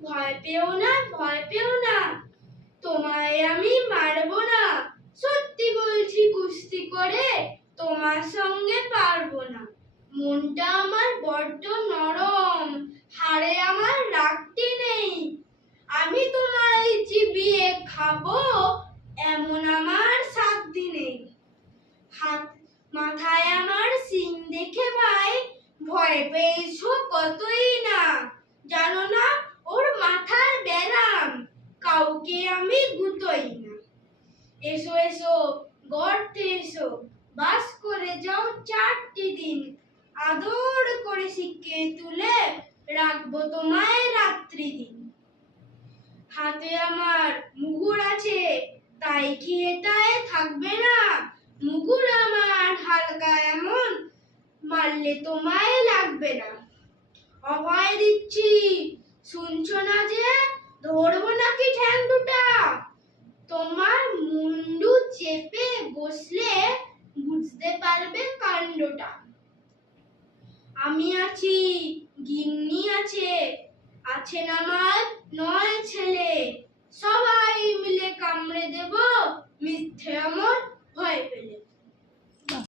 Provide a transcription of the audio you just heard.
ভয় পেও না, ভয় পেও না, তোমায় আমি মারবো না। সত্যি বলছি, কুস্তি করে তোমার সঙ্গে পারবো না। মনটা আমার বড্ড নরম, হাড়ে আমার রাখতে নেই। আমি তোমায় চিবিয়ে খাবো, এমন আমার সাধ্য নেই। হাত মাথায় আমার সিং দেখে ভাই ভয় পেয়েছো কতই না। জানো না ওর মাথার ব্যারাম, কাউকে আমি গুতোই না। এসো এসো গর্তে এসো, বাস করে যাও 4টি দিন। আদর করে শিখে তুলে রাখবো তোমায় রাত্রি দিন। হাতে আমার মুগুর আছে, তাই কি এটায় থাকবে না? মুগুর আমার হালকা এমন, মারলে তোমায় লাগবে না। অভয় দিচ্ছি, শুনছো না যে? ধরবো নাকি ঠ্যাং দুটা? তোমার মুন্ডু চেপে বসলে বুঝতে পারবে কাণ্ডটা। আমি আছি, গিন্নি আছে, আছেন আমার 9 ছেলে।